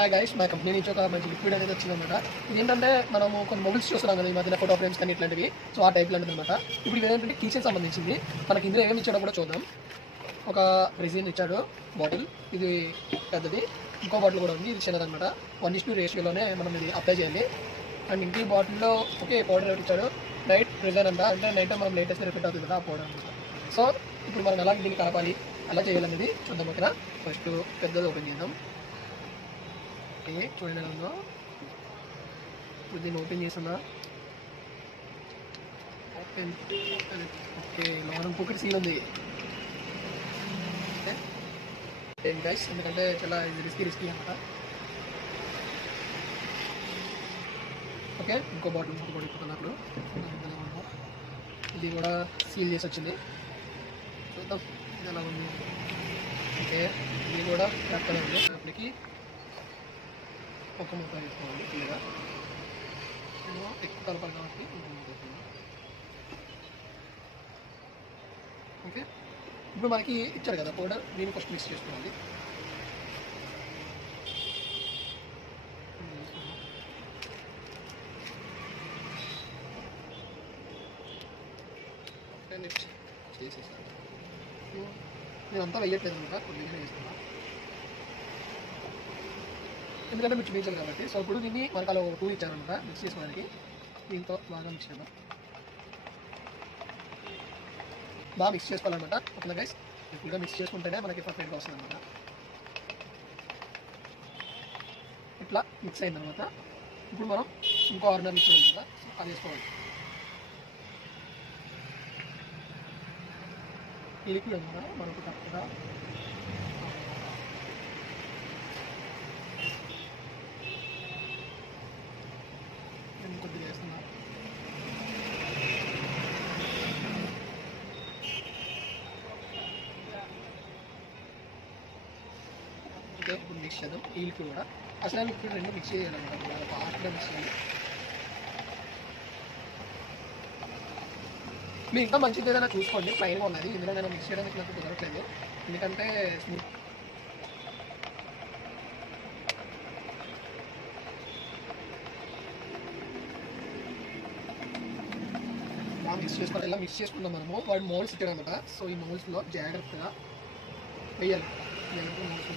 Hi guys, మా company నుంచి ఒక మంచి లిక్విడ్ అనేది వచ్చిందన్నమాట. ఇదేంటంటే మనము కొన్ని మొబైల్స్ చూస్తున్నాం కదా ఈ మధ్యన, ఫోటో ఫ్రేమ్స్ కానీ ఇట్లాంటివి. సో ఆ టైప్లో అనమాట. ఇప్పుడు ఇది ఏంటంటే కిచెన్ సంబంధించింది. మనకి ఇందులో ఏమి ఇచ్చాడో కూడా చూద్దాం. ఒక రెసిన్ ఇచ్చాడు బాటిల్, ఇది పెద్దది. ఇంకో బాటిల్ కూడా ఉంది, ఇది చిన్నదనమాట. 1:2 రేషియోలోనే మనం ఇది అప్లై చేయాలి. అండ్ ఇంకో బాటిల్లో ఒకే పౌడర్ ఇచ్చాడు, నైట్ రిజైన్ అంట. అంటే నైట్ మనం లేటెస్ట్ రిపీట్ అవుతుంది కదా ఆ పౌడర్ అనమాట. సో ఇప్పుడు మనం ఎలా దీన్ని కలపాలి, ఎలా చేయాలనేది చూద్దాం. ఇక్కడ ఫస్ట్ పెద్దది ఓపెన్ చేద్దాం. ఓకే, చూడండి ఎలా ఉందో. ఇప్పుడు దీన్ని ఓపెన్ చేస్తున్నా. ఓపెన్. ఓకే, లోన ఇంకొకటి సీల్ ఉంది. ఓకే గైస్, ఎందుకంటే చాలా రిస్కీ అనమాట. ఓకే, ఇంకో బాటిల్ ఇప్పుడు ఇది కూడా సీల్ చేసి వచ్చింది. చూద్దాం ఇది ఎలా ఉంది. ఓకే, ఇది కూడా కరెక్ట్గా ఉంది. అప్పటికి ఒక ముక్క వేసుకోవాలి క్లియర్గా. ఎక్కువ కలపాలి కాబట్టి ఓకే. ఇప్పుడు మనకి ఇచ్చారు కదా పౌడర్, దీన్ని ఫస్ట్ మిక్స్ చేసుకోవాలి. నెక్స్ట్ చేసేసాను. నేనంతా వేయట్లేదు అనమాట, కొద్దిగానే వేస్తున్నా ఎందుకంటే మీరు చూపించాలి కాబట్టి. సో ఇప్పుడు దీన్ని మనకు అలా ఒక టూల్ ఇచ్చారనమాట మిక్స్ చేసుకోవడానికి. దీంతో బాగా మిక్స్ చేద్దాం. బాగా మిక్స్ చేసుకోవాలన్నమాట. ఓకేనా గైస్, ఫుల్గా మిక్స్ చేసుకుంటేనే మనకి పర్ఫెక్ట్గా వస్తుంది అనమాట. ఇట్లా మిక్స్ అయిన తర్వాత ఇప్పుడు మనం ఇంకో ఆర్డర్ మిక్స్ ఉంది కదా, సో అది వేసుకోవాలి. ఈ లిక్విడ్ అనమాట మనకు కరెక్ట్గా కొద్దిగా వేస్తున్నా. ఓకే, ఇప్పుడు మిక్స్ చేద్దాం. ఈ లిక్విడ్ కూడా అసలు లిక్విడ్ రెండు మిక్స్ చేయాలన్నమాట. బాగా ఫాస్ట్గా మిక్స్ చేయాలి. మీరు ఇంకా మంచిది ఏదైనా చూసుకోండి, ప్లైన్గా ఉన్నది. ఇందులో నేను మిక్స్ చేయడానికి నాకు కుదరట్లేదు, ఎందుకంటే స్మూత్. బాగా మిక్స్ చేసుకోవాలి. ఇలా మిక్స్ చేసుకుందాం మనము. వాడు మోల్డ్స్ ఇచ్చాడు అనమాట. సో ఈ మోల్డ్స్లో జాగ్రత్తగా వేయాలి. మోల్డ్స్